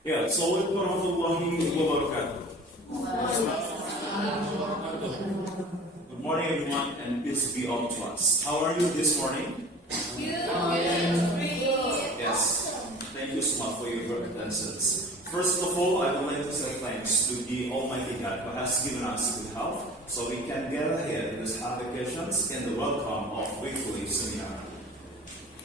Ya, Assalamualaikum warahmatullahi wabarakatuh. Good morning, everyone, and peace be all to us. How are you this morning? Yes, thank you so much for your attendance. First of all, I would like to say thanks to the Almighty God who has given us good health so we can get ahead in these applications in the welcome of weekly seminar.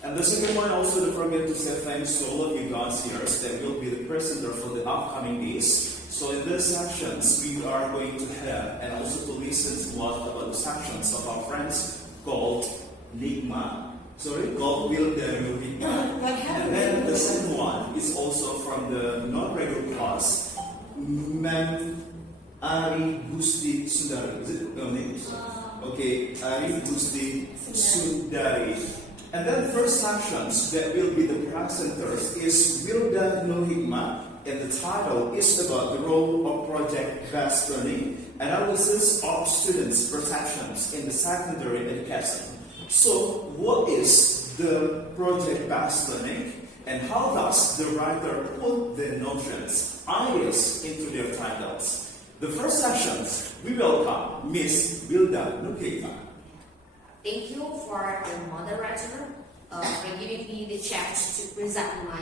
And the second one, also don't forget to say thanks to all of you Godseers that will be the presenter for the upcoming days. So in these sections, we are going to have and also to listen to a lot about the sections of our friends called called Wilda Nurhikmah. And then the second one is also from the non-regular class, Ma'am Ari Gusti Sundari. Is it her name? Okay, Ari Gusti Sundari. And then first sections that will be the presenters is Wilda Nurhikmah, and the title is about the role of project-based learning, analysis of students' perceptions in the secondary education. So, what is the project-based learning, and how does the writer put the notions, ideas into their titles? The first sections, we welcome Miss Wilda Nurhikmah. Thank you for the moderator for giving me the chance to present my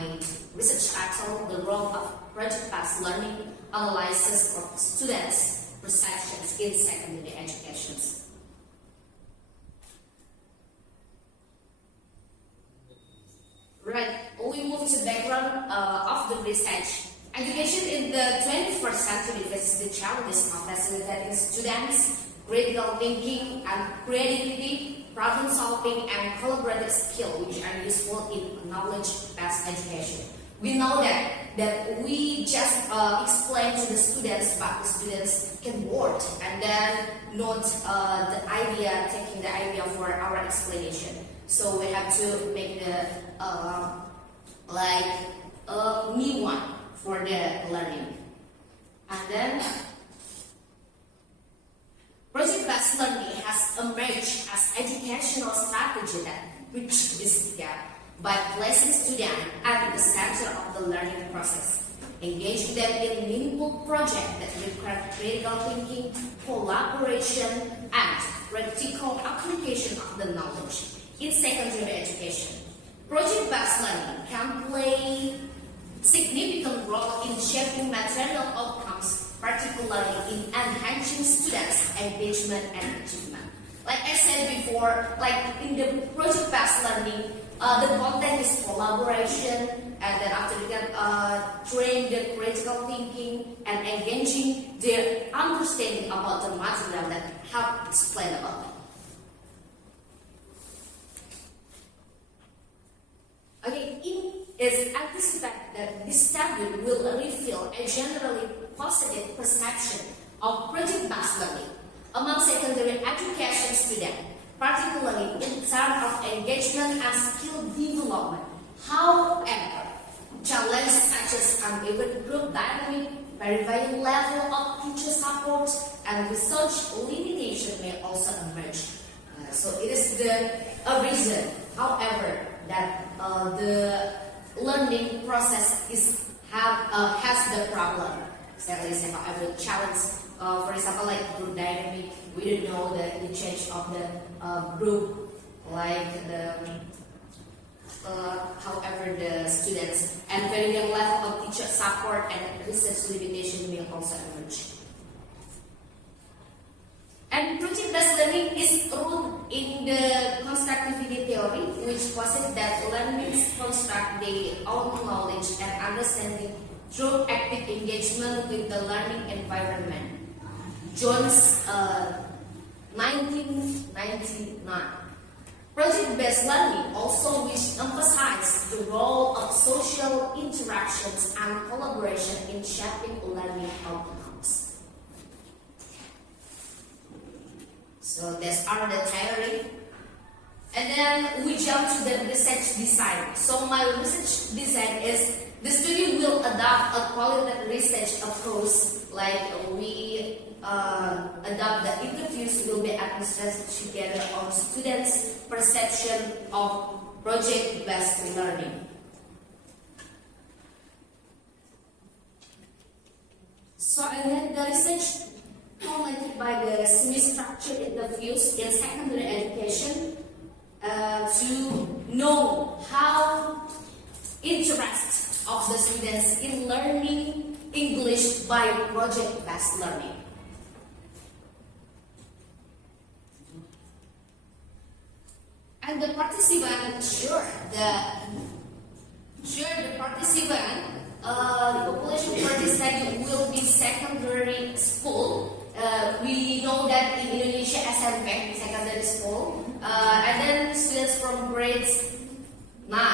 research title, The Role of Project-Based Learning, Analysis of Students' Perceptions in Secondary Education. Right, we move to the background of the research. Education in the 21st century faces the challenges of facilitating students' critical thinking and creativity, problem solving, and collaborative skills which are useful in knowledge-based education. We know that we just explain to the students, but the students can work and then note taking the idea for our explanation. So we have to make the new one for the learning. And then project-based learning has emerged as educational strategy that bridges this gap by placing students at the center of the learning process, engaging them in meaningful projects that require critical thinking, collaboration, and practical application of the knowledge in secondary education. Project-based learning can play significant role in shaping material outcomes, particularly in enhancing students' engagement and achievement. Like I said before, like in the project-based learning, the content is collaboration, and then after you can train the critical thinking and engaging their understanding about the material that have explained about. Okay, it is anticipated that this study will reveal a generally positive perception of project-based learning among secondary education students, particularly in terms of engagement and skill development. However, challenges such as uneven group dynamic, very varying level of teacher support, and research limitation may also emerge. So it is a reason, however, that the learning process has the problem. However, challenge, for example, like group dynamic, we don't know the change of the group, like however the students, and varying level of teacher support and research limitation may also emerge. And project-based learning is rooted in the constructivity theory, which posits that learning construct their own knowledge and understanding through active engagement with the learning environment. Jones, 1999. Project-based learning also which emphasizes the role of social interactions and collaboration in shaping learning outcomes. So that's our theory. And then we jump to the research design. So my research design is the student will adopt a qualitative research approach, like we adopt the interviews will be administered together on students' perception of project-based learning. So and then the research commented by the semi-structured interviews in secondary education to know how interest of the students in learning English by project-based learning. And the participant the population for this study will be secondary school. We know that in Indonesia SMP, secondary school, and then students from grade 9.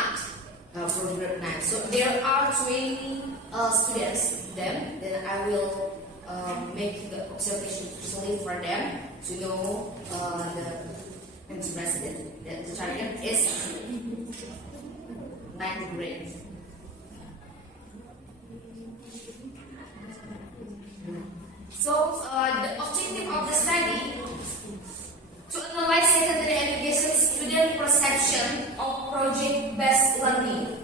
So there are 20 students. Then I will make the observation personally for them to know the interest that the target is 9th grade. So the objective of the study to analyze secondary education student perception of project-based learning.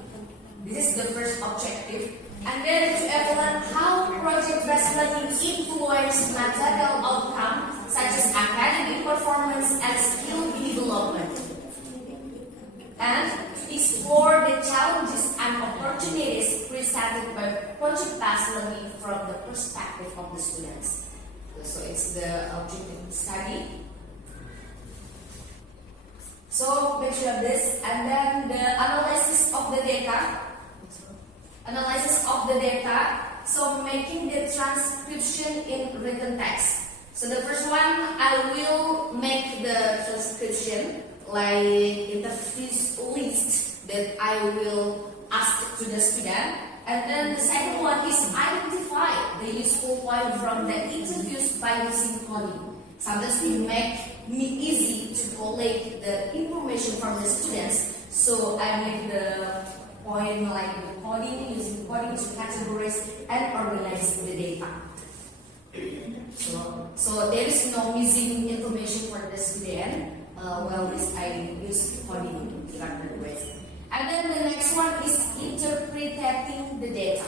This is the first objective. And then to evaluate how project-based learning influence material outcome such as academic performance and skill development. And to explore the challenges and opportunities presented by project-based learning from the perspective of the students. So it's the objective of the study. So make sure of this, and then the analysis of the data. So making the transcription in written text. So the first one, I will make the transcription like interviews list that I will ask to the student. And then the second one is identify the useful point from the interviews by using coding. Sometimes we make it easy to collect the information from the students. So I make the point like the coding, using coding to categorize and organize the data. So there is no missing information for the student. I use coding to categorize. And then the next one is interpreting the data.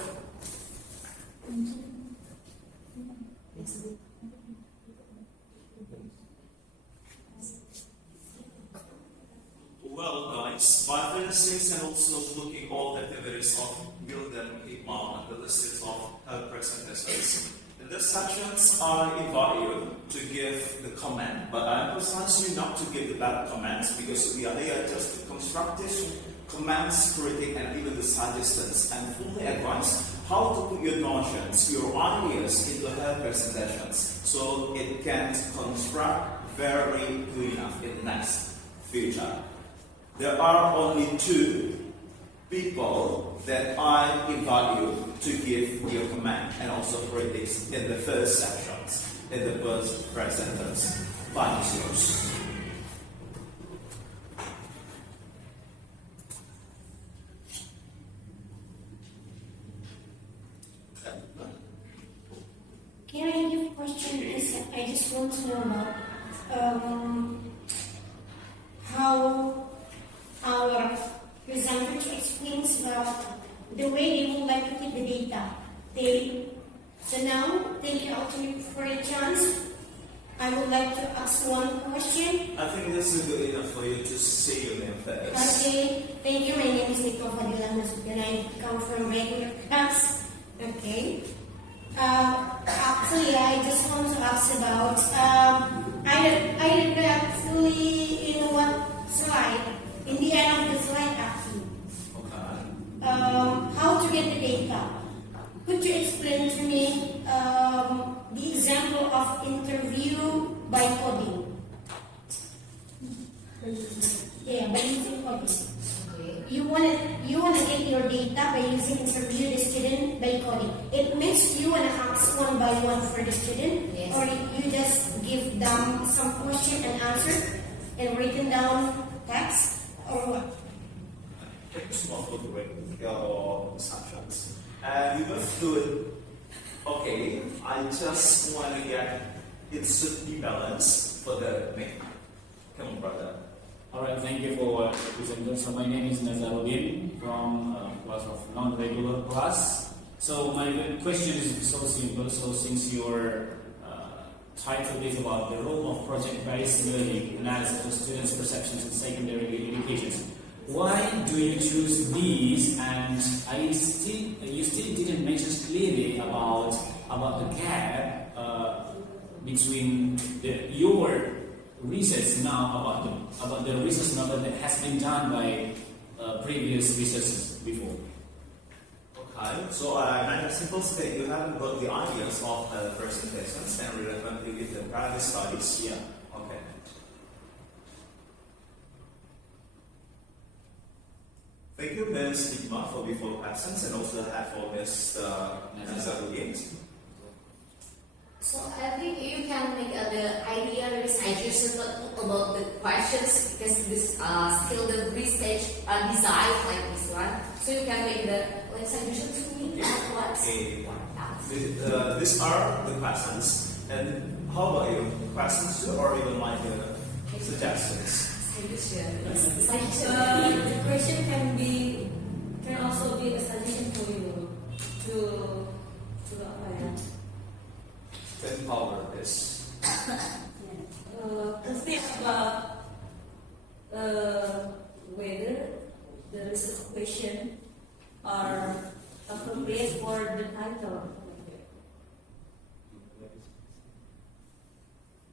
Well, guys, by finishing and also looking all the activities of Wilden Hikmah and the list of her presentations. In these sections, I invite you to give the comment, but I emphasize you not to give the bad comments because we are here just to constructive comments, critique, and even the suggestions, and fully advise how to put your notions, your ideas into her presentations so it can construct very good enough in the next future. There are only 2 people that I invite you to give your comment and also critiques in the first sections, in the first presenters. Time is yours. Can I give a question? I just want to know about how our presenter explains about the way they would like to keep the data. So now, thank you all for a chance. I would like to ask one question. I think this is good enough for you to say your name first. Okay, thank you. My name is Nicole Fadila Nasution. I come from regular class. Okay. Actually, I just want to ask about, I did not fully in one slide, in the end of the slide actually. Okay. How to get the data. Could you explain to me the example of interview by coding? Yeah, by using coding. You wanna get your data by using interview the student by coding. It means you wanna ask one by one for the student, yes. Or you just give them some question and answer and written down text, or what? It's not good with your assumptions. And you move to it. Okay, I just want to get it should be balanced for the main. Come on, brother. Alright, thank you for the presenter. So my name is Nazaruddin from class of non-regular class. So my question is so simple. So since your title is about the role of project-based learning analysis of students' perceptions in secondary education, why do you choose these? And you still didn't mention clearly about the gap between your research now about the research now that has been done by previous researchers before. Okay, so I simple state you haven't got the ideas of the presentations and relevant with the private studies. Yeah. Okay. Thank you, Ms. Nikma, for beautiful questions, and also for Ms. Nazarudin. So I think you can make the idea maybe suggestion about the questions because this still the research design like this one. So you can make the suggestion to me what? Okay. These are the questions, and how about you? Questions too, or even like suggestions? The question can also be a suggestion for you to apa ya? To empower this. To think about whether the research question are appropriate for the title.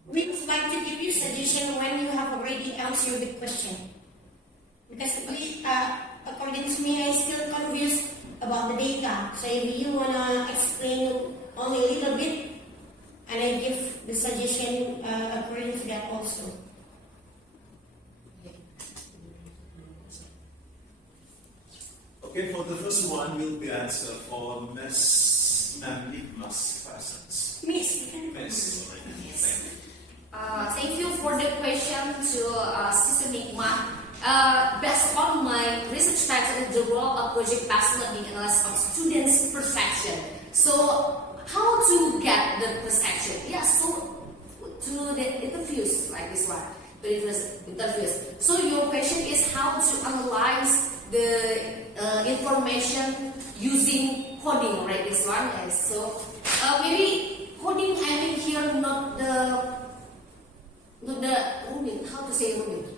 We would like to give you suggestion when you have already answered the question. Because according to me, I'm still confused about the data. So if you wanna explain only a little bit, and I give the suggestion according to that also. Okay, for the first one, will be answer for Ms. Nikma's questions. Miss, Ms. Thank you. Thank you for the question to Sister Nikma. Based on my research pattern, the role of project-based learning analysis of students' perception. So, how to get the perception? Yeah, so to the interviews like this one, interviews. So your question is how to analyze the information using coding, right? This one. Yes. So maybe coding. I mean here not the roommate. How to say roommate?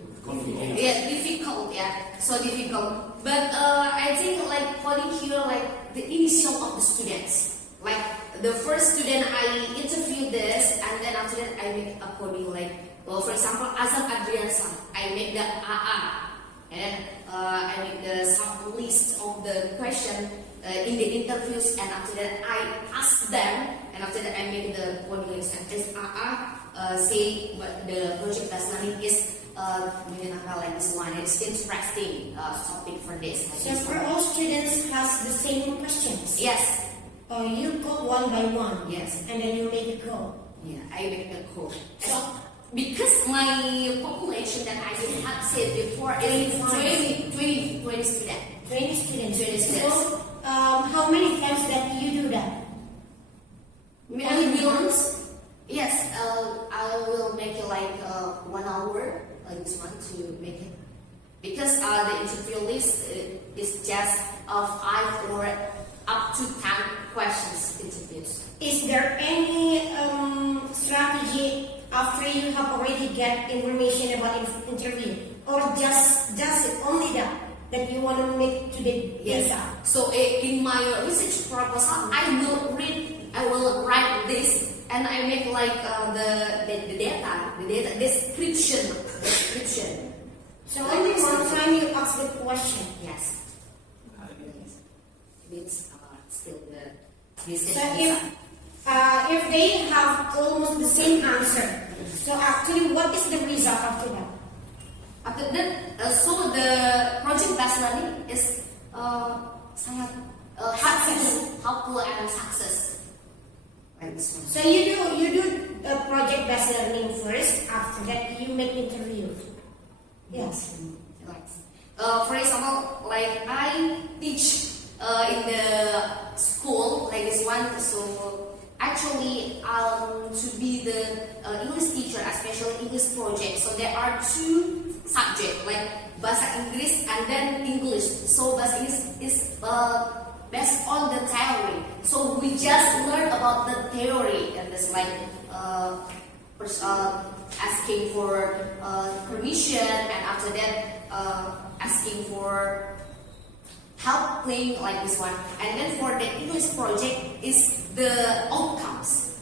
Yeah, difficult. Yeah, so difficult. But I think like coding here, like the initial of the students. Like the first student I interviewed this, and then after that I make a coding. Like, well, for example, Azam Adriansa, I make the AA, and I make the some list of the question in the interviews, and after that I ask them, and after that I make the coding list. And this AA say what the project-based learning is. Like this one, it's interesting topic for this. so for all students has the same questions. Yes. You code one by one. Yes. And then you make a code. Yeah, I make the code. So because my population that I had said before is 20 students. 20 students. 20 students. So how many times that you do that? Only once? Yes, I will make it like 1 hour, like this one to make it. Because the interview list is just 5 or up to 10 questions interviews. Is there any strategy after you have already get information about interview, or just it only that you want to make to the data? So in my research proposal, I will write this, and I make like the data description. So only one time you ask the question. Yes. It's still the research. So if they have almost the same answer, so actually what is the result after that? After that, so the project-based learning is sangat helpful and success. Like this one. So you do project-based learning first. After that, you make interview. Yes. For example, like I teach in the school like this one. So actually, to be the English teacher, especially English project. So there are 2 subjects like Bahasa Inggris and then English. So Bahasa Inggris is based on the theory. So we just learn about the theory and this like asking for permission, and after that asking for helping like this one. And then for the English project is the outcomes.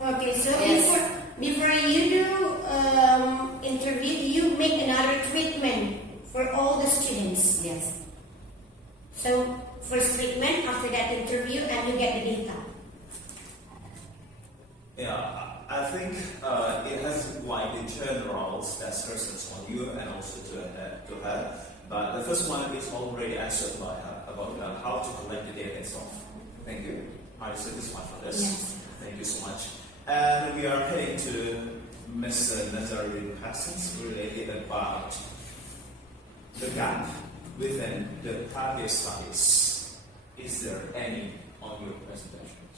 Okay, so Yes. before you do interview, you make another treatment for all the students. Yes. So first treatment, after that interview, and you get the data. Yeah, I think it has like the general assessments on you and also to her. But the first one is already answered by her about how to collect the data and stuff. Thank you. I satisfied for this. Yes. Thank you so much. And we are heading to Mr. Nazarudin questions related about the gap within the target studies. Is there any on your presentations?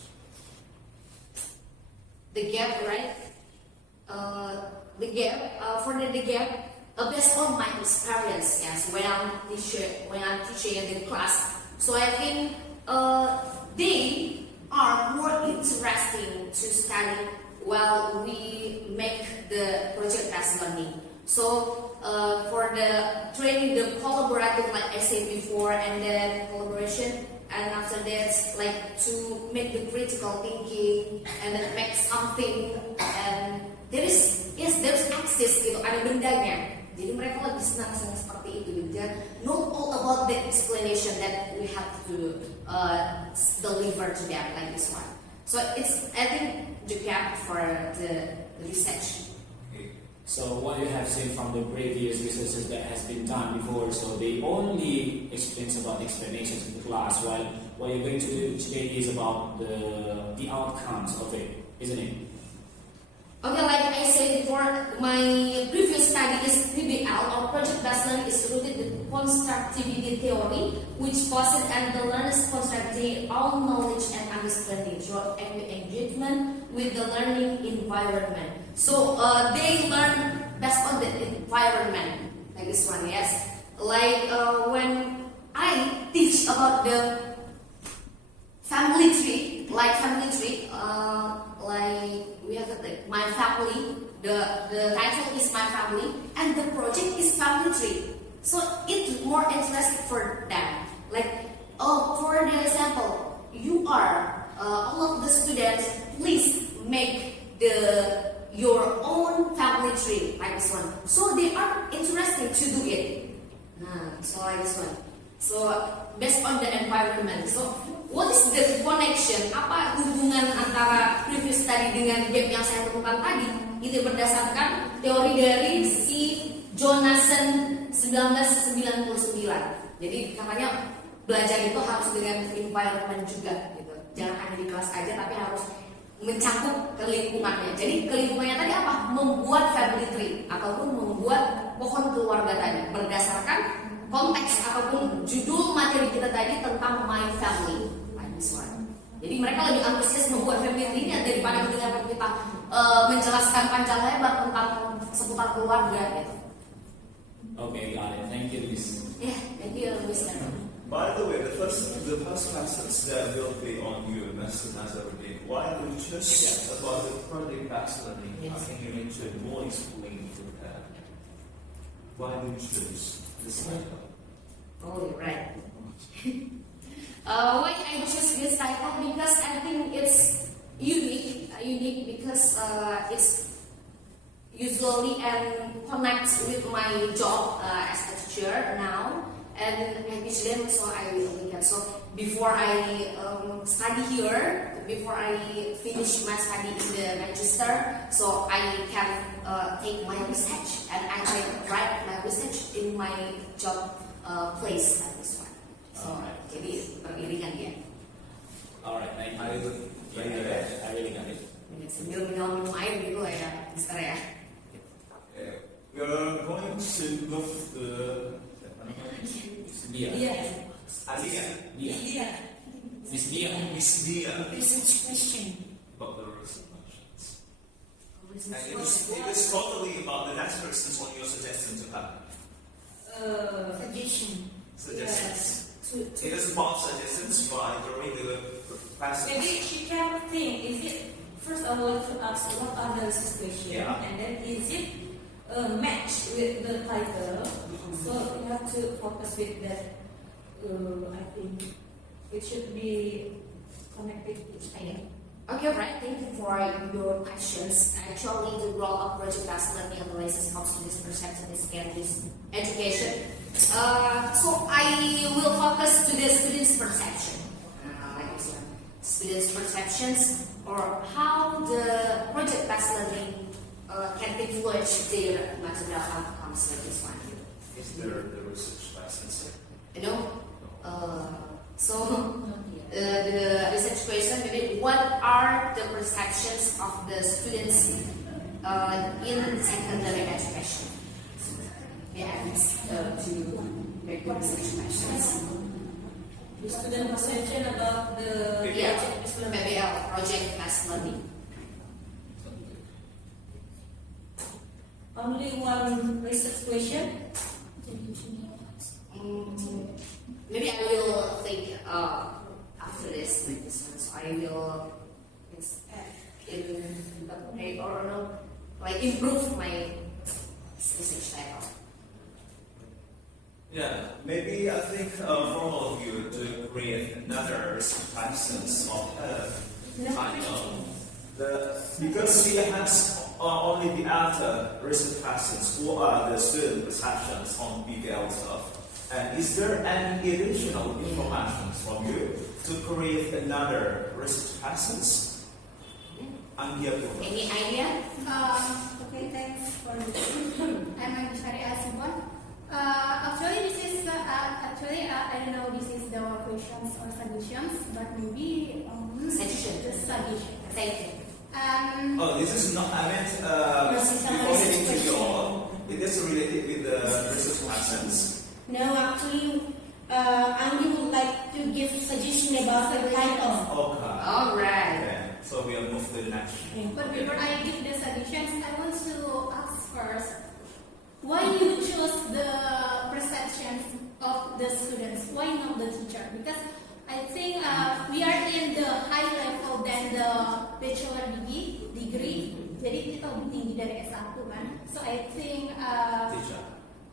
The gap, right? The gap for the gap. Based on my experience, yes, when I'm teaching in the class, so I think they are more interesting to study while we make the project-based learning. So for the training, the collaborative, like I said before, and then collaboration, and after that, like to make the critical thinking and then make something, and there's access gitu, ada bendanya. Jadi mereka lebih senang seperti itu gitu. Not all about the explanation that we have to deliver to them like this one. So it's I think the gap for the research. So what you have seen from the previous researches that has been done before, so they only explains about the explanations in the class, while what you're going to do today is about the outcomes of it, isn't it? Okay, like I said before, my previous study is PBL, or project-based learning, is rooted in constructivity theory, which posits and the learners construct their own knowledge and understanding through engagement with the learning environment. So they learn based on the environment, like this one, yes. Like when I teach about the family tree, like we have like my family. The title is my family, and the project is family tree. So it's more interesting for them. Like, for the example, you are all of the students. Please make your own family tree like this one. So they are interested to do it. So like this one. So based on the environment. So what is the connection? Apa hubungan antara previous study dengan gap yang saya temukan tadi? Itu berdasarkan teori dari si Jonathan 1999. Jadi katanya belajar itu harus dengan environment juga gitu. Jangan hanya di kelas aja, tapi harus mencakup ke lingkungannya. Jadi ke lingkungannya tadi apa? Membuat family tree ataupun membuat pohon keluarga tadi berdasarkan konteks ataupun judul materi kita tadi tentang my family. Jadi mereka lebih antusias membuat family tree-nya daripada mendengarkan kita menjelaskan panjang lebar tentang seputar keluarga gitu. Okay, got it. Thank you, Miss. Yeah, thank you, Mr. By the way, the first lessons that will be on you, Mr. Nazarudin. Why do you choose about the project-based learning? Yes. I think you need to more explain to that. Why do you choose this method? Oh, you're right. Why I choose this title? Because I think it's unique because it's usually and connects with my job as a teacher now, and I teach them, so I will get. So before I study here, before I finish my study in the register, so I can take my research and I can write my research in my job place like this one. So jadi beriringan ya. Alright, thank you. I really got it. Sambil minum air gitu lah ya, Mister ya. We are going to move the Dia. Alia. Dia. Miss Dia. Miss Dia Research question. about the research questions. And it is totally about the next persons on your suggestion to have. Suggestion. Suggestions. Yes. It is about suggestions by during the classes. Maybe she can think, is it, first I want to ask what are the situations, Yeah. and then is it a match with the title? So you have to focus with that. I think it should be connected to each other. Okay, right. Thank you for your questions. Actually, the role of project-based learning analysis helps students perception is education. So I will focus to the students' perception, like this one. Students' perceptions, or how the project-based learning can influence their material outcomes, like this one. Is there the research lessons? You know, the research question, maybe what are the perceptions of the students in secondary education? Yeah, to make the research questions. The student perception about the Yeah, project is learning. maybe a project-based learning. Only one research question. Maybe I will think after this, like this one. So I will incorporate or no, like improve my research title. Yeah, maybe I think for all of you to create another perceptions of title. Because we have only the other research questions, who are the student perceptions on BBL stuff. And is there any additional information from you to create another research questions? Any idea? Okay, thanks for listening. I'm Aishari Asibon. Actually, this is I don't know. This is the questions or suggestions, but maybe Suggestion. the suggestion. Thank you. Oh, this is not, I meant, before heading to you all, it is related with the research questions. No, actually, Andy would like to give suggestion about the title. Okay. All right. Okay. So we'll move to the next. But before I give the suggestions, I want to ask first, why you choose the perceptions of the students? Why not the teacher? Because I think we are in the high level than the bachelor degree. Jadi kita lebih tinggi dari S1 kan. So I think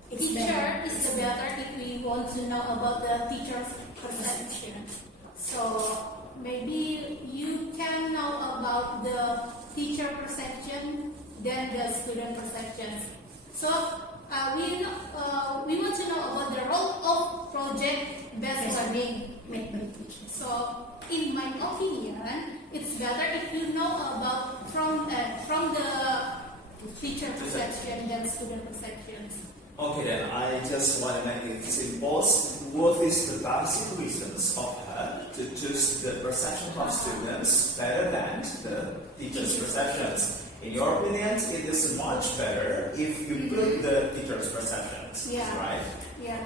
teacher is the better if we want to know about the teacher's perception. So maybe you can know about the teacher perception than the student perception. So we want to know about the role of project-based learning. So in my opinion, it's better if you know about from the teacher perception than student perception. Okay then, I just want to make it simple. What is the basic reasons of her to choose the perception of students better than the teacher's perceptions? In your opinion, it is much better if you put the teacher's perceptions, Yeah. right? Yeah.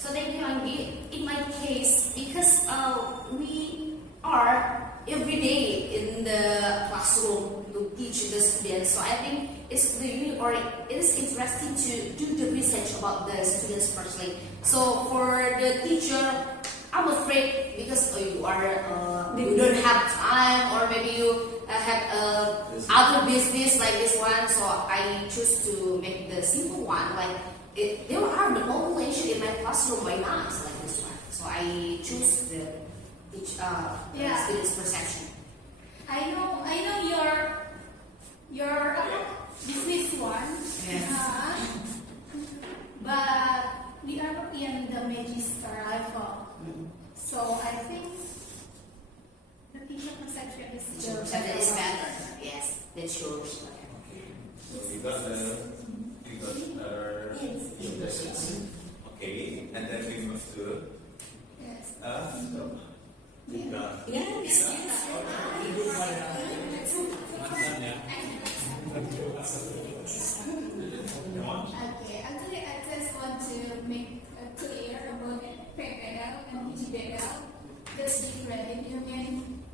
So thank you, Anggi. In my case, because we are every day in the classroom to teach the students, so I think it's really or it is interesting to do the research about the students personally. So for the teacher, I'm afraid because you don't have time, or maybe you have other business like this one. So I choose to make the simple one. Like there are the population in my classroom, why not like this one? So I choose the students' perception. I know your business one. Yes. But we are in the magister level. So I think the teacher perception is So that is better. Yes, that's yours. So you got our lessons. Okay, and then we move to yes. Okay, actually I just want to make clear about PBL and PGBL. That's different. If you mean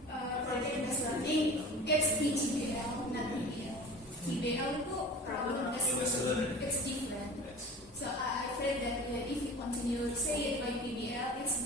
project-based learning, it's PGBL, not PBL. PBL itu problem-based learning. It's different. So I afraid that if you continue to say it by PBL, it's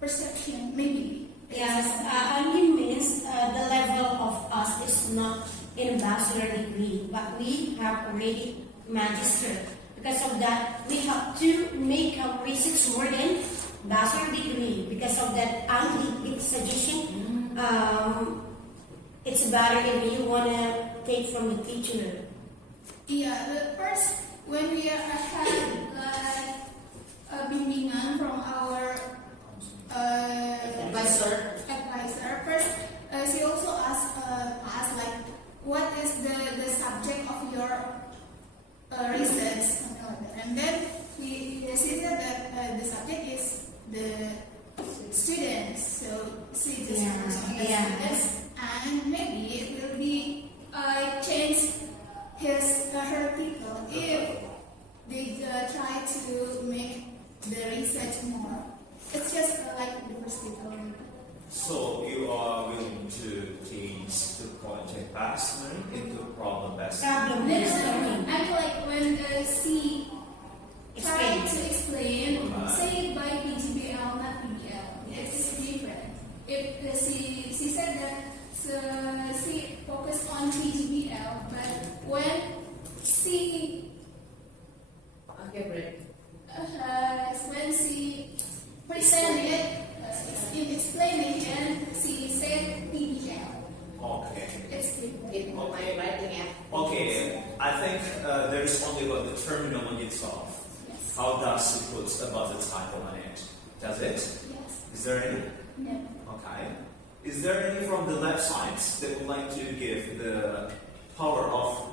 perception, maybe. Yes, only means the level of us is not in bachelor degree, but we have already magister. Because of that, we have to make our research more than bachelor degree. Because of that, only give suggestion. It's better if you wanna take from the teacher. Yeah, but first, when we had like a bimbingan from our Advisor. First, she also asked us like, what is the subject of your research, something like that. And then she said that the subject is the students. So she just focus on the students, and maybe it will be change her people if they try to make the research more. It's just like the first people. So you are willing to change the project-based learning into problem-based learning? Problem-based learning. I feel like when she try to explain, say it by PGBL, not PBL. It's different. If she said that she focused on PGBL, but when she when she presented in explanation, she said PBL. Okay. It's different. In my writing, yeah. Okay, I think there is only about the terminology itself. Yes. How does she put about the title on it? Does it? Yes. Is there any? No. Okay. Is there any from the lab sides that would like to give the power of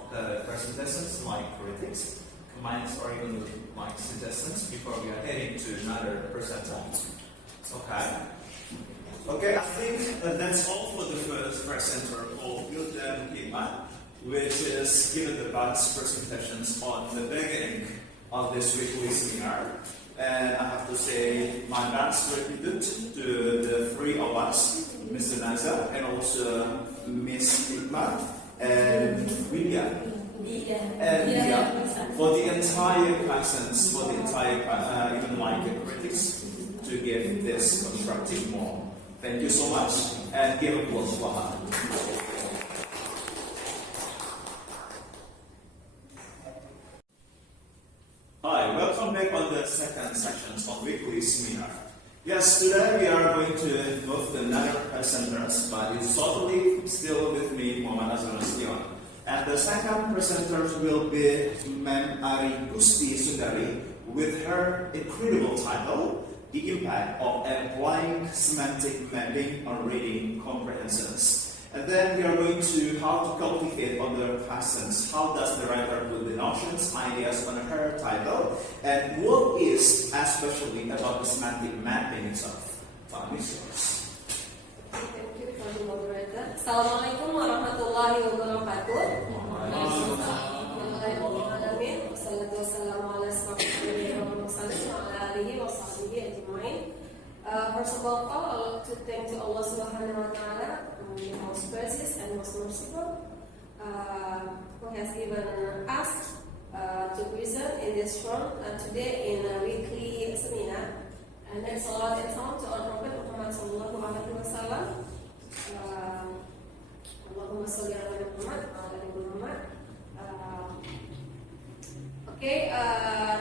presentations like critics, comments, or even like suggestions before we are heading to another presenter? Okay. Okay, I think that's all for the first presenter of Wildan Hikmat, which is given the advanced presentations on the beginning of this weekly seminar. And I have to say my best gratitude to the three of us, Mr. Naza, and also Miss Hikmat and Widya. And yeah, for the entire presence, for the entire, even like critics, to give this constructive more. Thank you so much, and give applause for her. Hi, welcome back on the second section of weekly seminar. Yes, today we are going to move to another presenters, but it's totally still with me, Muhammad Azhar Nasution. And the second presenter will be Ma'am Ari Gusti Sundari with her incredible title, The Impact of Applying Semantic Mapping on Reading Comprehensions. And then we are going to how to cultivate other persons. How does the writer put the notions, ideas on her title, and what is especially about the semantic mapping itself. Time is yours. Thank you for the moderator. Assalamualaikum warahmatullahi wabarakatuh. Bismillahirrahmanirrahim. Wassalatu wassalamu ala asyrafil mursalin wa ala alihi wa sahbihi ajmain. First of all, I would like to thank to Allah Subhanahu wa Taala, the most gracious and most merciful, who has given us to present in this forum today in a weekly seminar. And then salawat and salam to our Prophet Muhammad sallallahu alaihi wasallam. Allahumma sholli ala Muhammad wa ala ali Muhammad. Okay,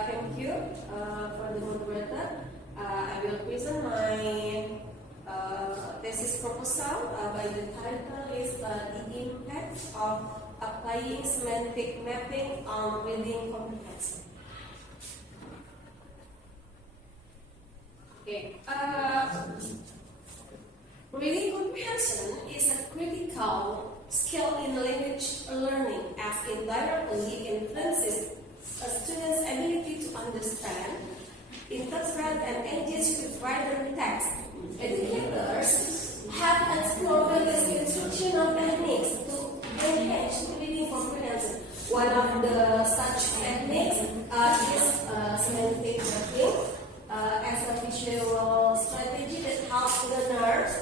thank you for the moderator. I will present my thesis proposal by the title is The Impact of Applying Semantic Mapping on Reading Comprehension. Okay. Reading comprehension is a critical skill in language learning as it directly influences a student's ability to understand, interpret, and engage with wider text. Educators have explored various instructional techniques to enhance reading comprehension. One of the such techniques is semantic mapping as a visual strategy that helps learners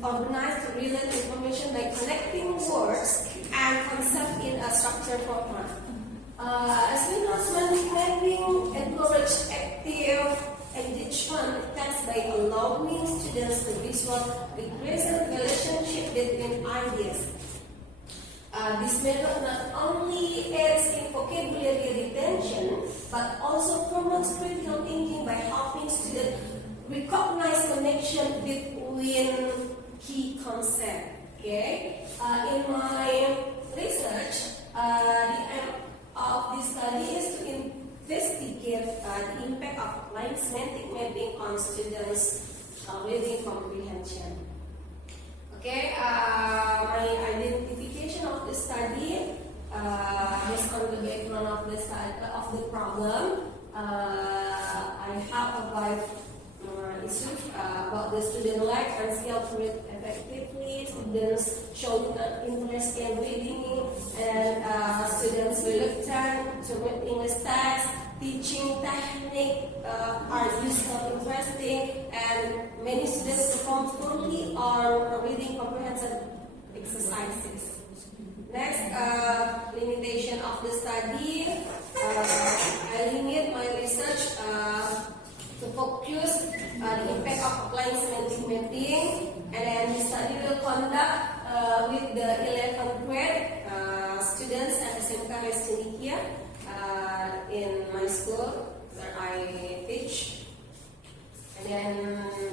organize relate information by connecting words and concepts in a structured format. As we know, semantic mapping encourages active engagement test by allowing students to visual the present relationship between ideas. This method not only aids in vocabulary retention, but also promotes critical thinking by helping students recognize connection between key concepts. Okay, in my research, the aim of this study is to investigate the impact of applying semantic mapping on students' reading comprehension. Okay, my identification of the study based on the background of the problem. I have a brief issue about the student lack and skill to read effectively. Students showing interest in reading, and students reluctant to read English text. Teaching technique are useful, interesting, and many students perform poorly on reading comprehension exercises. Next, limitation of the study. I limit my research to focus the impact of applying semantic mapping, and then the study will conduct with the 11th grade students at SMK Restinikia in my school where I teach. And then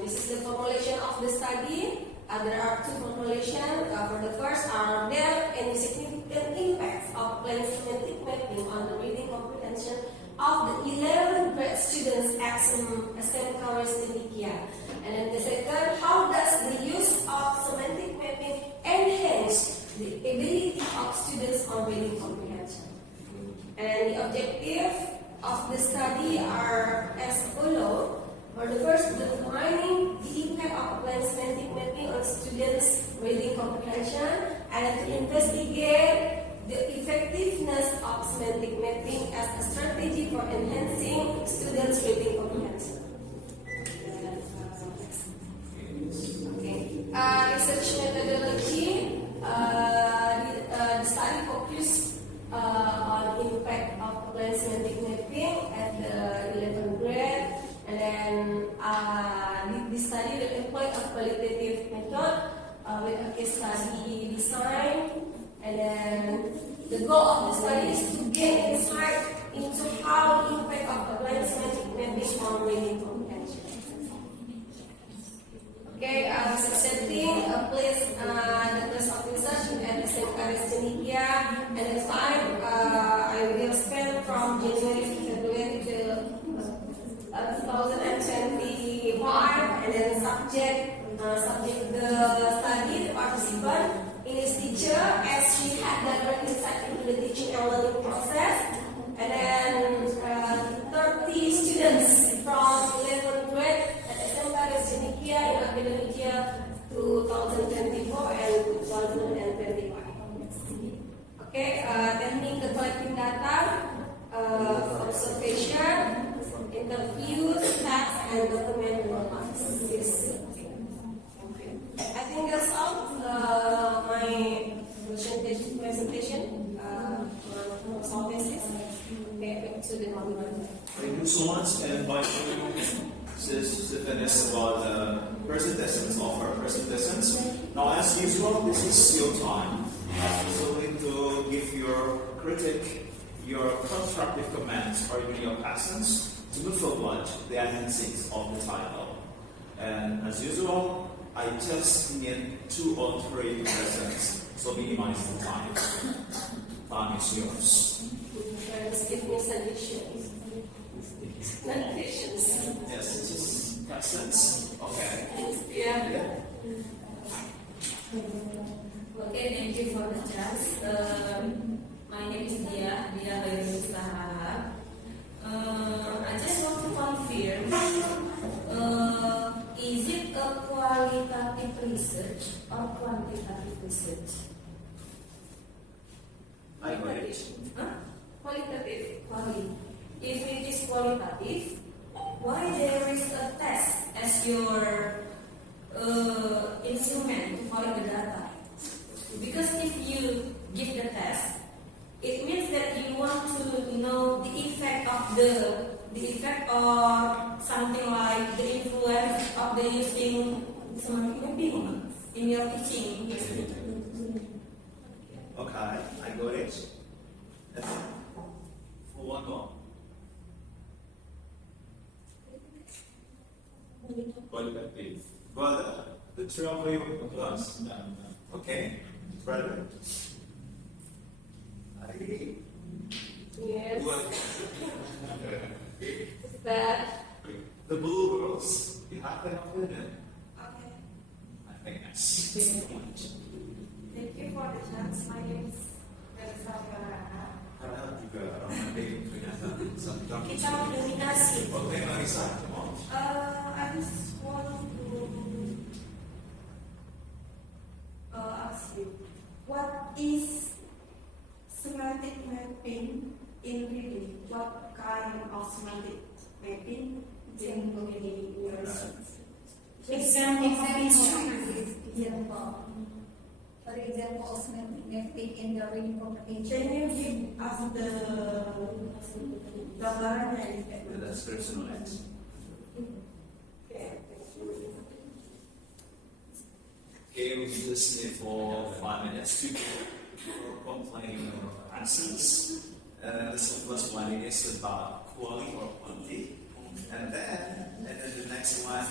this is the formulation of the study. There are two formulations. For the first, are there any significant impacts of applying semantic mapping on the reading comprehension of the 11th grade students at SMK Restinikia? And then the second, how does the use of semantic mapping enhance the ability of students on reading comprehension? And the objective of the study are as follows. For the first, defining the impact of applying semantic mapping on students' reading comprehension, and to investigate the effectiveness of semantic mapping as a strategy for enhancing students' reading comprehension. Okay. Research methodology. The study focused on impact of applying semantic mapping at the 11th grade. And then the study will employ a qualitative method with a case study design. And then the goal of the study is to gain insight into how the impact of applying semantic mapping on reading comprehension. Okay, setting a place, the place of research at the SMK Restinikia, and the time I will spend from January to February to 2025, and then subject the study, the participant, English teacher, as she had direct insight into the teaching and learning process, and then 30 students from 11th grade at SMK Restinikia in academic year 2024 and 2025. Okay, technique collecting data, observation, interviews, text, and document analysis. I think that's all my presentation on solvencies. Okay, back to the moderator. Thank you so much, and by Sis Vanessa about the presentations of our presentations. Now, as usual, this is your time. So we need to give your critic, your constructive comments, or even your passions to move forward the enhancing of the title. And as usual, I just need 2 or 3 presents, so minimize the time. Time is yours. Friends, give me suggestions. Suggestions. Yes, it is presents. Okay. Yeah. Okay, thank you for the chance. My name is Dia Bayu Mustafa. I just want to confirm, is it a qualitative research or quantitative research? I agree. Huh? Qualitative. If it is qualitative, why there is a test as your instrument to collect the data? Because if you give the test, it means that you want to know the effect of the the effect or something like the influence of the using semantic mapping in your teaching. Okay, I got it. For one more. Qualitative. Brother, the two of you plus. Okay, brother. Yes. What? That. The blue girls. You have an opinion. Okay. I think that's the point. Thank you for the chance. My name is Teresa Baraka. Padahal juga orang Mandi ternyata sedang. Kita mendominasi. Oke, Marisa, come on. I just want to ask you, what is semantic mapping in reading? What kind of semantic mapping in reading? Example of instrument. For example, semantic mapping in the reading comprehension. Can you give us the gambaran? That's personalized. Okay, we'll be listening for 5 minutes to complaining or absence. This first one is about quality or quantity. And then the next one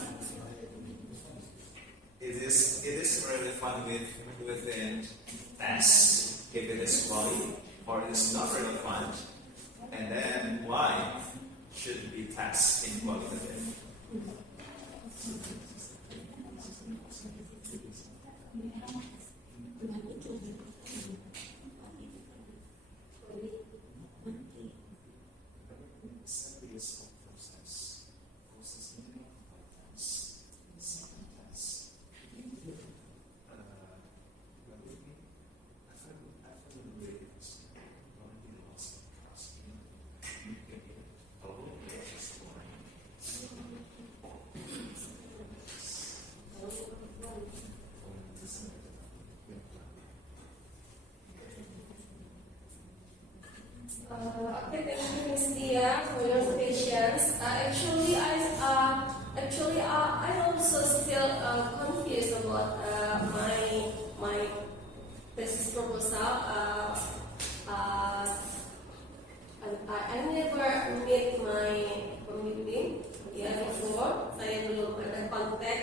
it is relevant within test, if it is quality or it is not relevant. And then why should be test in qualitative. Okay, thank you, Ms. Dia, for your patience. I also still confused about my thesis proposal. I never meet my pembimbing before. Saya belum ada kontak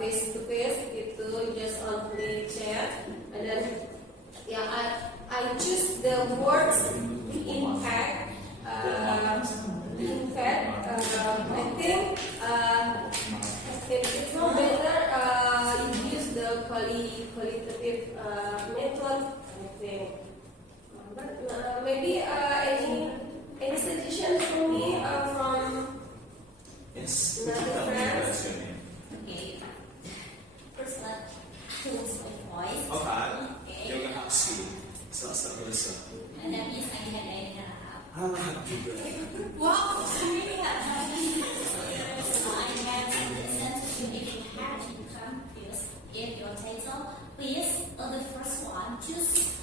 face to face gitu, just only chat. And then I choose the words impact. I think it's more better you use the qualitative method. I think, but maybe any suggestion for me from Yes. another friend? Okay. First, let's choose my voice. Okay. Okay. Yoga Haksi. Sasa Melissa. And that means I had a Harap juga. wow, really hard. So I have sentence if you have to confuse if your title, please the first one choose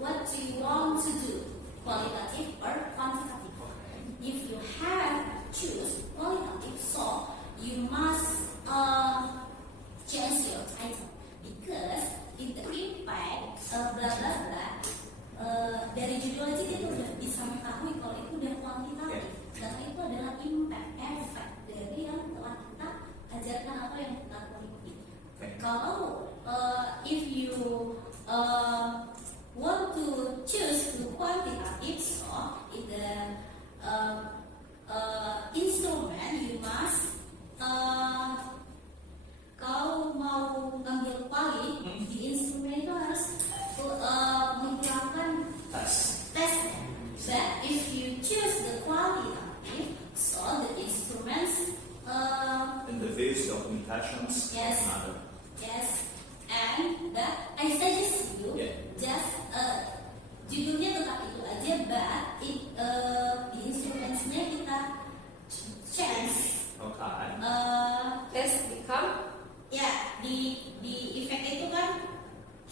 what do you want to do, qualitative or quantitative. If you have choose qualitative, so you must change your title because it impact blah blah blah. Dari judul aja dia udah bisa mengetahui kalau itu udah kuantitatif, karena itu adalah impact, efek dari yang telah kita ajarkan atau yang kita pelajari. Kalau if you want to choose to quantitative, so in the instrument you must kau mau ngambil kuali di instrumen itu harus menghilangkan tes. But if you choose the qualitative, so the instruments In the views, documentations, Yes. matter. yes, and but I suggest you just judulnya tetap itu aja, but di instrumentsnya kita change. Okay. Test become Ya, di efek itu kan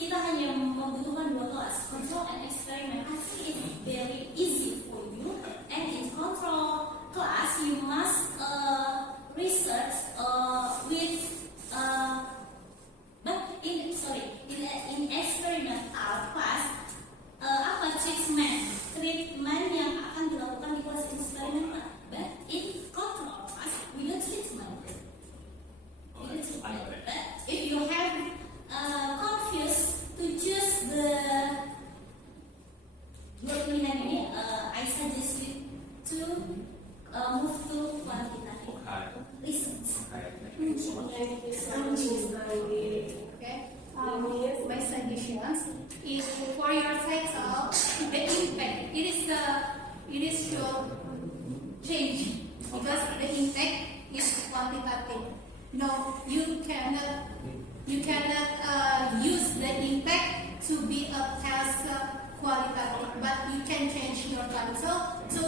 kita hanya membutuhkan 2 kelas, control and experiment. I think it's very easy for you and it's Thank you so much, Ms. Andy. Okay. My suggestions is for your title, the impact. It is to change because the impact is quantitative. No, you cannot use the impact to be a test qualitative, but you can change your title to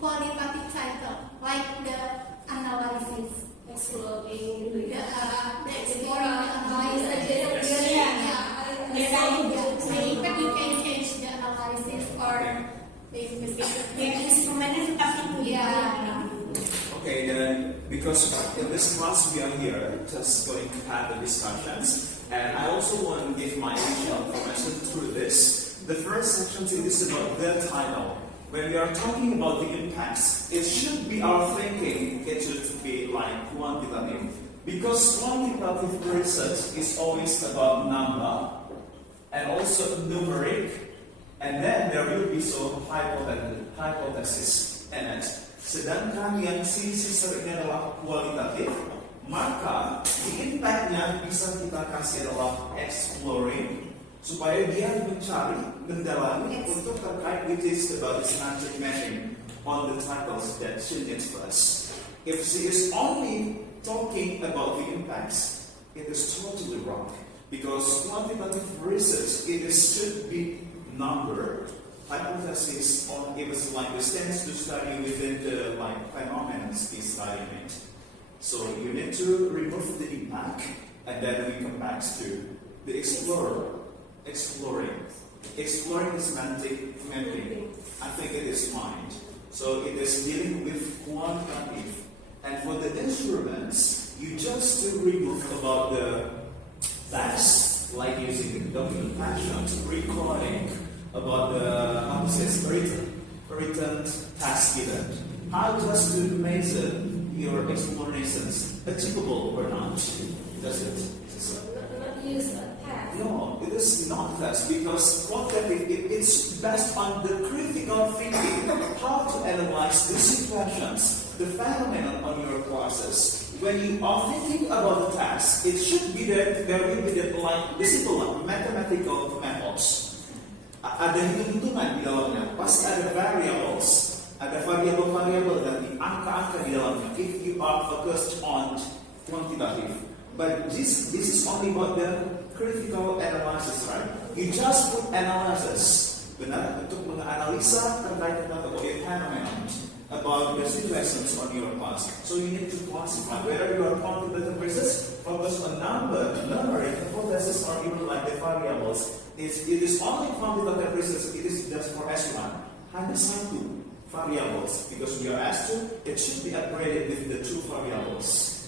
qualitative title, like the analysis. Exploring. The exploring the analysis. Yeah. The impact you can change the analysis or the investigation. Yang instrumennya tetap itu. Yeah. Okay, then because in this class we are here just going to have the discussions, and I also want to give my initial information through this. The first section is about the title. When we are talking about the impacts, it should be our thinking, it should be like quantitative. Because quantitative research is always about number and also numeric, and then there will be some hypothesis in it. Sedangkan yang sisi ini adalah kualitatif, maka the impact-nya bisa kita kasih adalah exploring, supaya dia mencari, mendalami untuk terkait which is about the semantic mapping on the titles that she express. If she is only talking about the impacts, it is totally wrong. Because quantitative research, should be number, hypothesis, or it was like the stands to study within the like phenomena is studying it. So you need to remove the impact, and then we come back to the exploring the semantic mapping. I think it is mind. So it is dealing with quantitative. And for the instruments, you just to remove about the tasks, like using the documentation, recording, about the written task given. How just to measure your explanations achievable or not? Does it? Not use a test. No, it is not that because quantitative it's based on the critical thinking, how to analyze the situations, the phenomenon on your classes. When you are thinking about the task, it should be that there will be like the simple mathematical methods. Ada hitung-hitungan di dalamnya, pasti ada variables, ada variabel-variabel dan angka-angka di dalamnya. If you are focused on quantitative. But this is only about the critical analysis, right? You just put analysis, benar, untuk menganalisa terkait tentang the phenomenon about the situations on your class. So you need to classify whether you are quantitative research, focus on numeric hypothesis, or even like the variables. It is only quantitative research. It is just for S1. Hanya satu variables because we are S2. It should be upgraded with the two variables.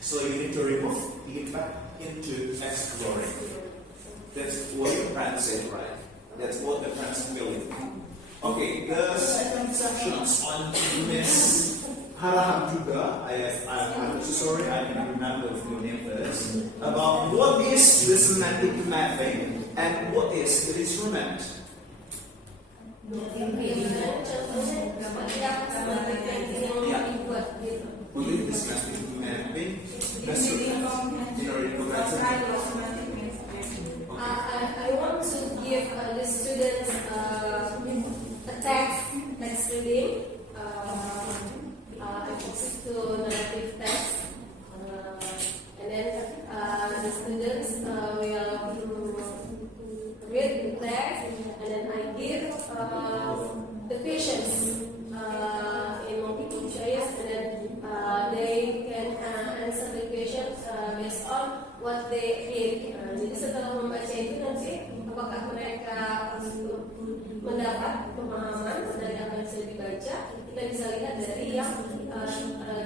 So you need to remove the impact into exploring. That's what the friend said, right? That's what the friends feeling. Okay, the second sections on Miss Haraham juga. I'm so sorry, I can't remember your name first. About what is the semantic mapping and what is the instrument. What is the semantic mapping? I want to give the students a text next reading. I focus to narrative text, and then the students will read the text, and then I give the questions in multiple choice, and then they can answer the questions based on what they read. Jadi setelah membaca itu nanti apakah mereka mendapat pemahaman dari apa yang sudah dibaca, kita bisa lihat dari yang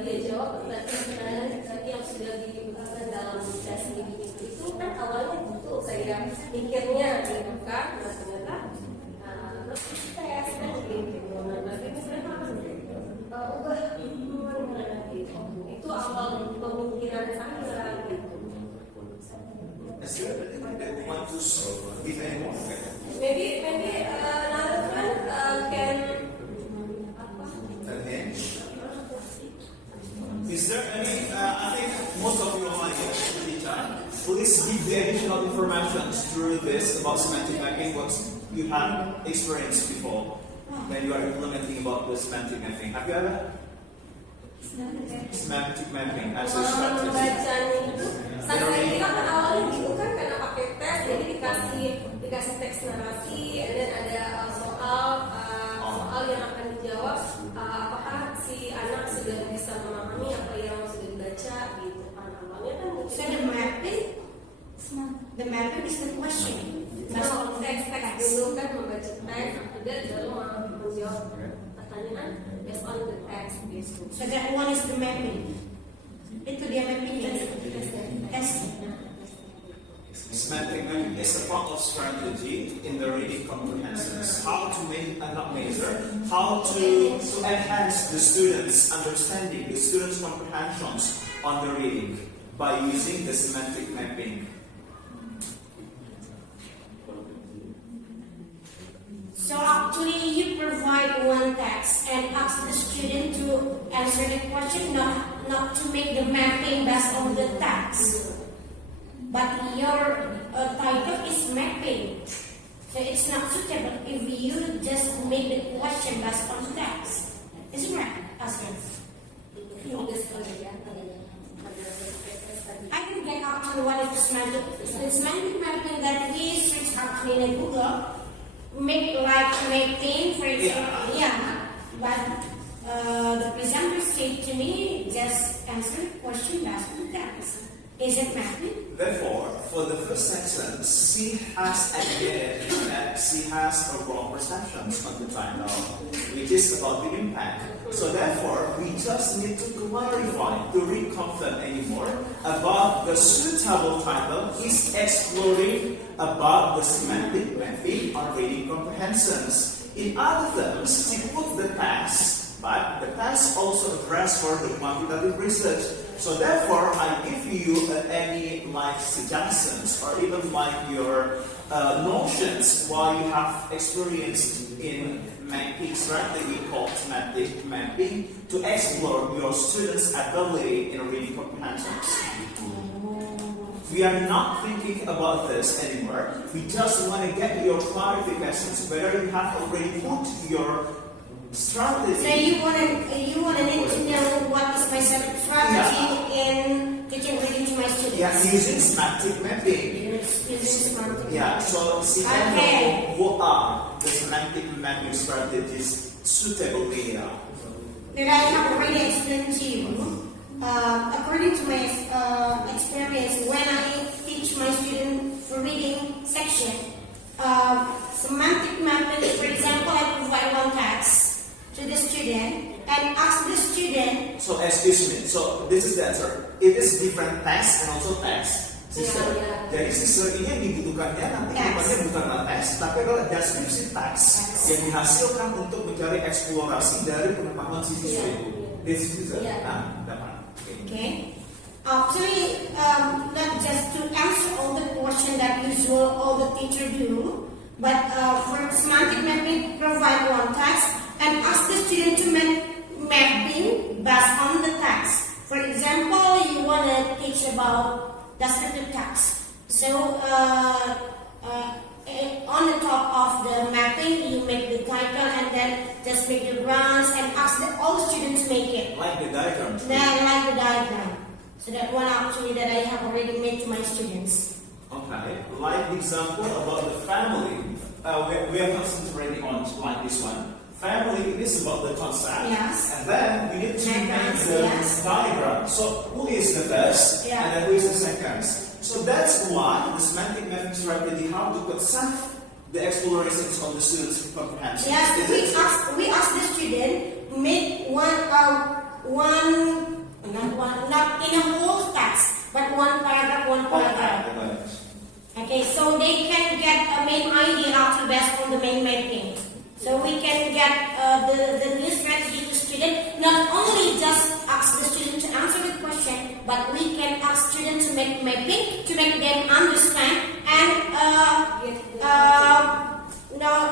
dia jawab pertanyaan yang sudah dibuka dalam tes ini. Itu kan awalnya itu saya mikirnya bukan, nah ternyata tes kan gitu. Nanti sebenarnya ubah itu awal pemikiran saya gitu. Is there anything that you want to give any more? Maybe another friend can. Is there any? I think most of please give the additional information through this about semantic mapping, what you have experienced before when you are implementing about the semantic mapping. Have you ever? Semantic mapping as a strategy. Membacanya itu, saya kira kan awalnya gitu kan karena pakai tes, jadi dikasih teks narasi, dan ada soal yang akan dijawab. Apakah si anak sudah bisa memahami apa yang sudah dibaca gitu kan awalnya kan. So the mapping is the question. Kalau teks dulu kan membaca teks, kemudian baru menjawab pertanyaan based on the text gitu. So that one is the mapping. Itu dia mapping ya. Semantic mapping is a part of strategy in the reading comprehensions. How to how to enhance the students' understanding, the students' comprehensions on the reading by using the semantic mapping. So actually you provide one text and ask the student to answer the question, not to make the mapping based on the text. But your title is mapping. So it's not suitable if you just make the question based on text. Is it right, Aslan? I can get actually what is the semantic mapping that we search actually in Google. Make mapping, for example, but the presenter said to me, just answer the question based on text. Is it mapping? Therefore, for the first sentence, she has admitted that she has a wrong perception on the title, which is about the impact. So therefore, we just need to clarify, to reconfirm anymore about the suitable title is exploring about the semantic mapping on reading comprehensions. In other terms, she put the text, but the text also addressed for the quantitative research. So therefore, I give you any suggestions or even your notions while you have experienced in mapping strategy called semantic mapping to explore your students' ability in reading comprehensions. We are not thinking about this anymore. We just want to get your clarifications whether you have already put your strategy. So you wanna need to know what is my strategy in teaching reading to my students. Yeah, using semantic mapping. Using semantic Yeah, mapping. so see Okay. what are the semantic mapping strategies suitable here. That I have already explained to you. According to my experience, when I teach my student for reading section, semantic mapping, for example, I provide one text to the student and ask the student. So excuse me. So this is the answer. It is different text and also text. Sister. Jadi sister ini yang dibutuhkannya nanti kedepannya bukanlah teks, tapi adalah deskripsi teks yang dihasilkan untuk mencari eksplorasi dari pengetahuan si siswa itu. This is it. Dapat. Okay. Actually, not just to answer all the question that usual all the teacher do, but for semantic mapping, provide one text and ask the student to make mapping based on the text. For example, you want to teach about descriptive text. So on the top of the mapping, you make the title and then just make the branch and ask all the students to make it. Like the diagram. Like the diagram. So that one actually that I have already made to my students. Okay. Like the example about the family, we are concentrating on like this one. Family is about the concept, Yes. and then we need to make the diagram. So who is the first, Yeah. and then who is the second? So that's why the semantic mapping strategy, how to concept the explorations of the students' comprehension. Yes, we ask the student make not in a whole text, but one paragraph. Okay, so they can get a main idea after based on the main mapping. So we can get the new strategy to student, not only just ask the student to answer the question, but we can ask students to make mapping, to make them understand, and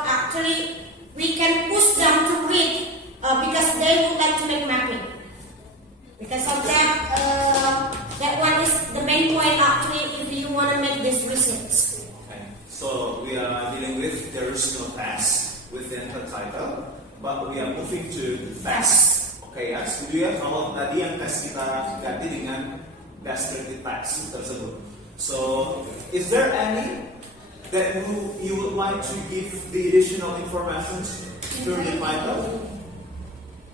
actually we can push them to read because they would like to make mapping. Because of that, that one is the main point actually if you task within her title, but we are moving to text. Okay ya, setuju ya kalau tadi yang tes kita ganti dengan descriptive text tersebut. So, is there any that you would like to give the additional information to the title?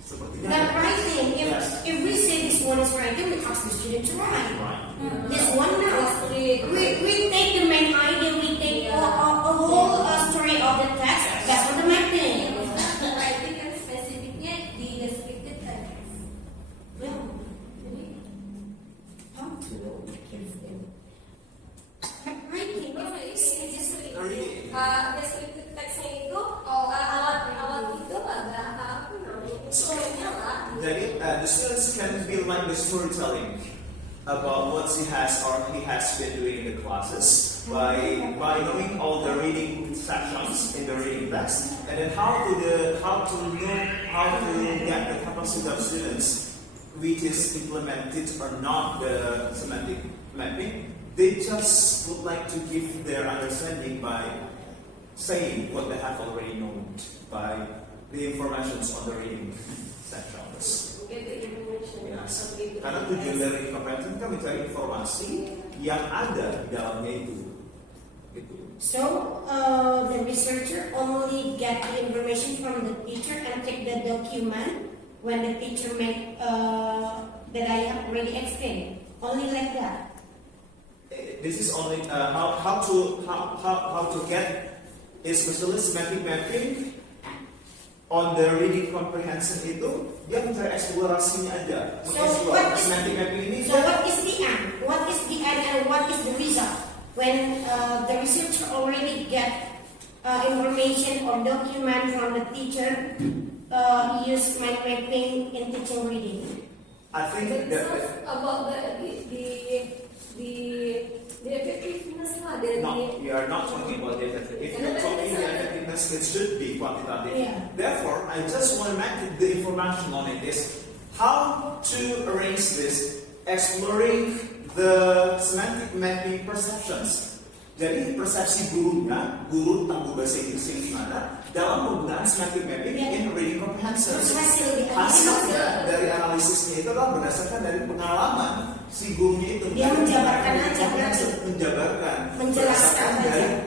Sepertinya That writing, Yes. if we say this one is writing, we ask the student to write. Right. This one now, we take the main idea, we take a whole story of the text, that's what the mapping. Writing kan spesifiknya di descriptive text. Yeah. How to give them writing? Deskriptif teksnya itu awal itu ada apa namanya? Story-nya lah. Jadi, the students can feel like the storytelling about what he has been doing in the classes by knowing all the reading sections in the reading text, and then how to get the capacity of students, which is implemented or not the semantic mapping. They just would like to give their understanding by saying what they have already known by the informations on the reading sections. Get the information. Yes. Karena tujuan dari comprehension kan mencari informasi yang ada di dalamnya itu. Gitu. So, the researcher only get the information from the teacher and take the document when the teacher make that I have already explained. Only like that. This is only how to get a specialist semantic mapping on the reading comprehension itu dia mencari eksplorasinya aja. So what is Semantic mapping ini what is the end? What is the end and what is the result? When the researcher already get information or document from the teacher, use mind mapping in teaching reading. I think that About the effectiveness lah dari. no, we are not talking about the effectiveness. If you're talking the effectiveness, it should be quantitative. Yeah. Therefore, I just want to make the information on it is how to arrange this, exploring the semantic mapping perceptions. Jadi persepsi guru tentang bahasa Inggris yang gimana dalam penggunaan semantic mapping in reading comprehension. Terus Hasilnya dari analisisnya itu adalah berdasarkan dari pengalaman si gurunya itu. Dia menjabarkan aja, berdasarkan menjelaskan dari aja.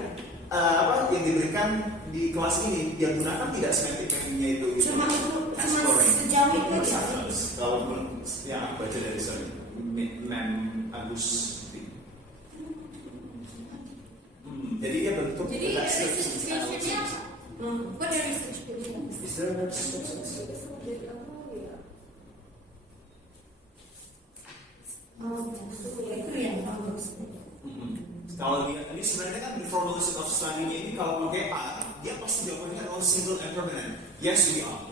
apa yang diberikan di kelas ini, dia gunakan tidak semantic mappingnya itu. Cuma sejauh itu aja. Kalau yang aku baca dari Mem Agus. Jadi dia bentuk Jadi research research-nya apa? What are research questions? Is there a research? Itu yang bagus. Kalau dia ini sebenarnya kan the formulation of study-nya ini kalau pakai A, dia pasti jawabannya adalah single and permanent. Yes we are.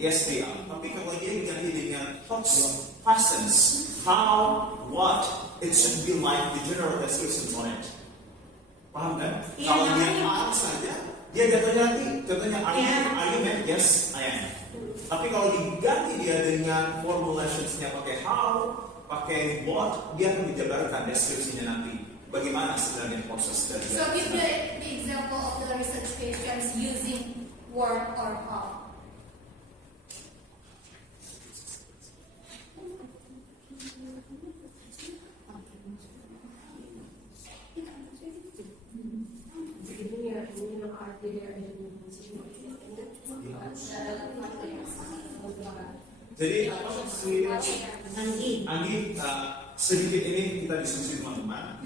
Yes they are. Tapi kalau dia diganti dengan thoughts, questions, how, what, it should be like the general descriptions on it. Paham kan? Iya, Kalau dia namanya- A saja, dia jatuhnya nanti, contohnya are you mad? Yes, I am. Tapi kalau diganti dia dengan formulationsnya pakai how, pakai what, dia akan menjabarkan deskripsinya nanti. Bagaimana sebenarnya proses dari So give the example of the research questions using word or how. Jadi apa sih? Anggi. Sedikit ini kita diskusi teman-teman.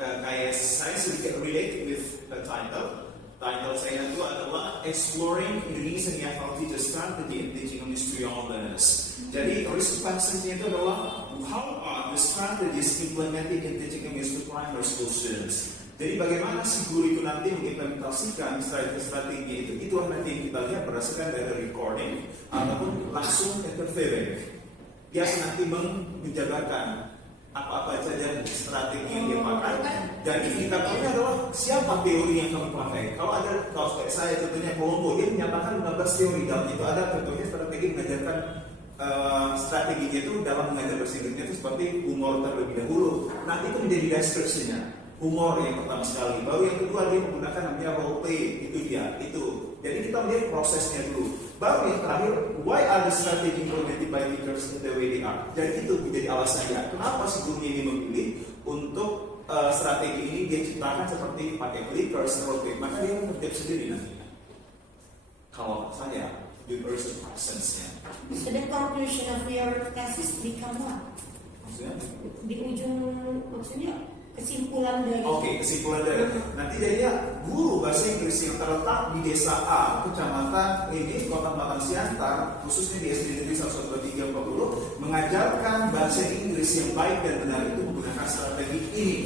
Kayak saya sedikit relate with the title. Title saya itu adalah Exploring Indonesian EFL Teacher Strategy in Teaching English to Young Learners. Jadi research question-nya itu adalah how are the strategies implemented in teaching English to primary school students? Jadi bagaimana si guru itu nanti mengimplementasikan strategi itu? Itulah nanti yang kita lihat berdasarkan dari recording ataupun langsung interviewing. Dia akan nanti menjabarkan apa-apa saja strategi yang dia pakai. Dan indikatornya adalah siapa teori yang kamu pakai. Kalau kayak saya contohnya Colombo, dia menyatakan 15 teori. Dalam itu ada contohnya strategi mengajarkan strateginya itu dalam mengajar bahasa Inggrisnya itu seperti humor terlebih dahulu. Nanti itu menjadi deskripsinya. humor yang pertama sekali. Baru yang kedua dia menggunakan namanya role play, itu dia, itu. Jadi kita melihat prosesnya dulu. Baru yang terakhir, why are the strategy implemented by teachers in the way they are? Jadi itu menjadi alasannya. Kenapa si guru ini memilih untuk strategi ini dia ciptakan seperti pakai clickers, role play, maka dia terjadi sendiri nantinya. Kalau saya, the person absence-nya. So the conclusion of your thesis become what? Maksudnya? Di ujung maksudnya kesimpulan dari. Oke, kesimpulan dari nanti jadinya guru bahasa Inggris yang terletak di desa A, kecamatan ini, Kota Batang Siantar, khususnya di SD Negeri 12340, mengajarkan bahasa Inggris yang baik dan benar itu menggunakan strategi ini.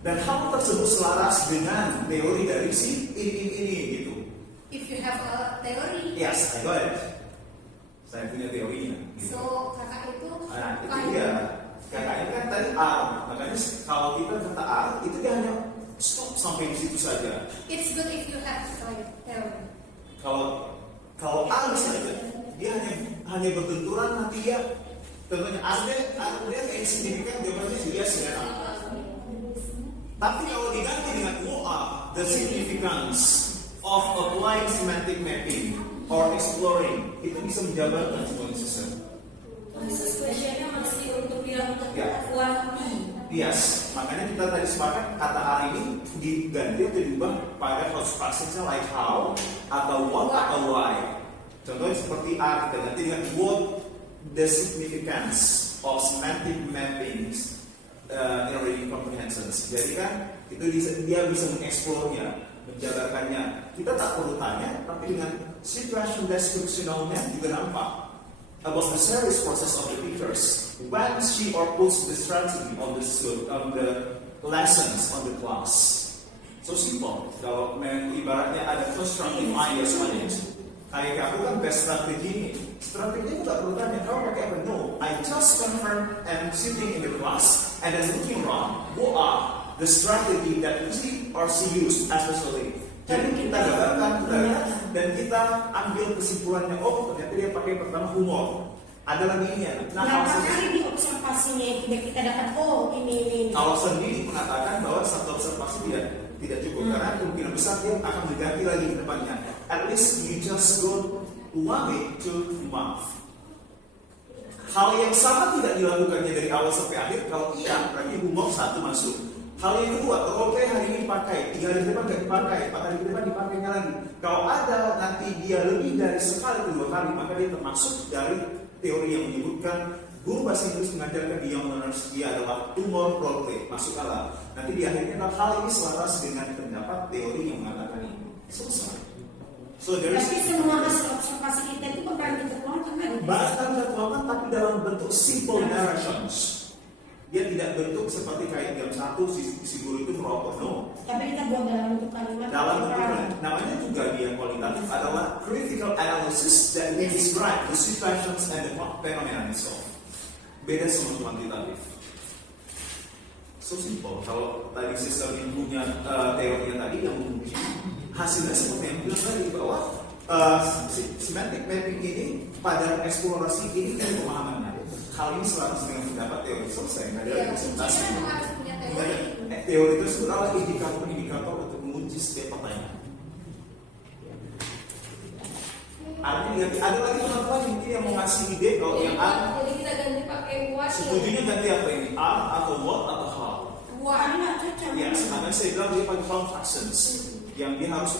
Dan hal tersebut selaras dengan teori dari si ini gitu. If you have a theory, Yes, I got it. Saya punya teorinya. Gitu. so kakak itu Nah, itu fine. dia. Kakaknya kan tadi A, makanya kalau kita kata A, itu dia hanya stop sampai di situ saja. It's good if you have theory. Kalau A saja, dia hanya berbenturan nanti dia tentunya ada yang signifikan jawabannya yes ya. Tapi kalau diganti dengan OA, the significance of applying semantic mapping or exploring itu bisa menjabarkan sebuah sistem. Khusus questionnya masih untuk yang Ya. quality. Yes, makanya kita tadi sepakat kata A ini diganti atau diubah pada house practice-nya like how atau what atau why. Contohnya seperti A kita ganti dengan what the significance of semantic mappings in reading comprehensions. Jadi kan itu dia bisa mengeksplornya, menjabarkannya. Kita tak perlu tanya, tapi dengan situation descriptionalnya juga nampak. About the service process of the teachers when she or puts the strategy on the lessons on the class. So simple. Kalau ibaratnya ada constructive ideas on it. Kayak aku kan best strategi ini. Strateginya nggak perlu tanya. Kau pakai apa? No. I just confirm and sitting in the class and then looking around. What are the strategy that he or she used especially? Jadi kita gambarkan dan kita ambil kesimpulannya. Oh, ternyata dia pakai pertama humor. Ada lagi ini ya. Nah, Berapa kali di observasinya yang tidak kita dapat? Oh, ini. kalau sendiri mengatakan bahwa satu observasi dia tidak cukup karena kemungkinan besar dia akan diganti lagi ke depannya. At least you just go 1 week to month. Hal yang sama tidak dilakukannya dari awal sampai akhir. Kalau iya, berarti humor satu masuk. Hal yang kedua, role play hari ini dipakai, 3 hari ke depan nggak dipakai, 4 hari ke depan dipakainya lagi. Kalau ada nanti dia lebih dari sekali atau 2 kali, maka dia termasuk dari teori yang menyebutkan guru bahasa Inggris mengajarkan di young learners dia adalah humor role play, masuk akal. Nanti di akhirnya hal ini selaras dengan pendapat teori yang mengatakan ini. Selesai. So there is Tapi semua hasil observasi kita itu bukan kita keluarkan kan? bahkan tertuangkan tapi dalam bentuk simple narrations. Dia tidak bentuk seperti kayak jam 1 si guru itu merokok, no. Tapi kita buat dalam bentuk kalimat. Dalam bentuk namanya juga dia kualitatif adalah critical analysis that we describe the situations and the phenomena itself. Beda sama kuantitatif. So simple. Kalau tadi sistem yang punya teorinya tadi yang menguji hasilnya seperti yang bilang tadi bahwa semantic mapping ini pada eksplorasi ini kan pemahamannya. Hal ini selaras dengan pendapat teori selesai. Nggak ada representasi. Kuncinya harus punya teori. Teori itu adalah indikator untuk menguji setiap pertanyaan. Artinya ada lagi teman-teman mungkin yang mau ngasih ide kalau yang A. Jadi kita ganti pakai what. Setujunya ganti apa ini? A atau what atau how? Wah, nggak cocok. Ya, sebenarnya saya bilang dia pakai found actions yang dia harus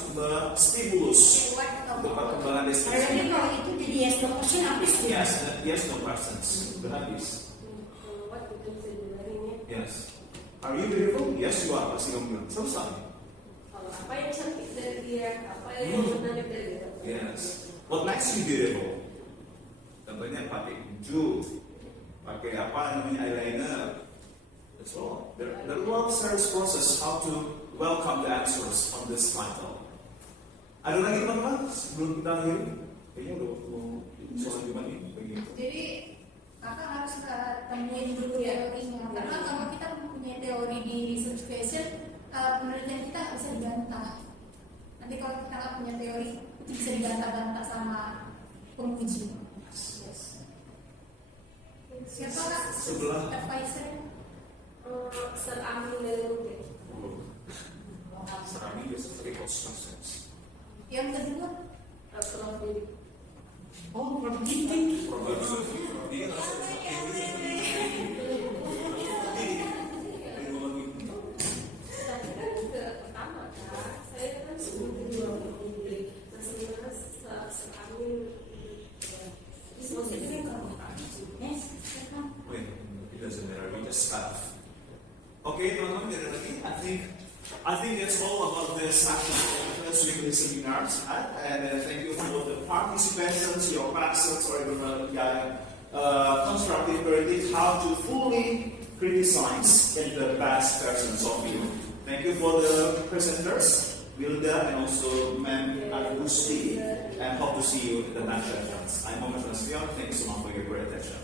stimulus untuk perkembangan Karena deskripsi. kalau itu jadi yes no question habis dia. Yes, no questions. Berhabis. What kita bisa jelasinnya. Yes. Are you beautiful? Yes, you are. Pasti kamu bilang. Selesai. Kalau apa yang cantik dari dia, apa yang menarik dari dia. Yes. What makes you beautiful? Contohnya pakai baju, pakai apa namanya eyeliner. That's all. There are a lot of serious process how to welcome the answers on this title. Ada lagi teman-teman sebelum kita akhiri? Kayaknya udah waktu soal Jumat ini. Begini. Jadi kakak harus temuin dulu teorinya. Karena kalau kita mempunyai teori di research question, penelitian kita nggak bisa dibantah. Nanti kalau kita nggak punya teori, itu bisa dibantah-bantah sama penguji. Siapa kak? Sebelah. Advisor? Sir Amin dari Lubek. instructions. Yang kedua, Oh, probability. Pertama kan, saya kan sebelum jual mobil, masih seamin. Yes. Wait, it doesn't matter. We just start. Okay, teman-teman, ada lagi. I think that's all about this action first weekly seminars. And thank you for the participants, your classes, or constructive critique, how to fully criticize in the best versions of you. Thank you for the presenters, Wilda and also Ma'am Agusti, and hope to see you in the next sessions. I'm Mohammed Nasfion. Thank you so much for your great attention.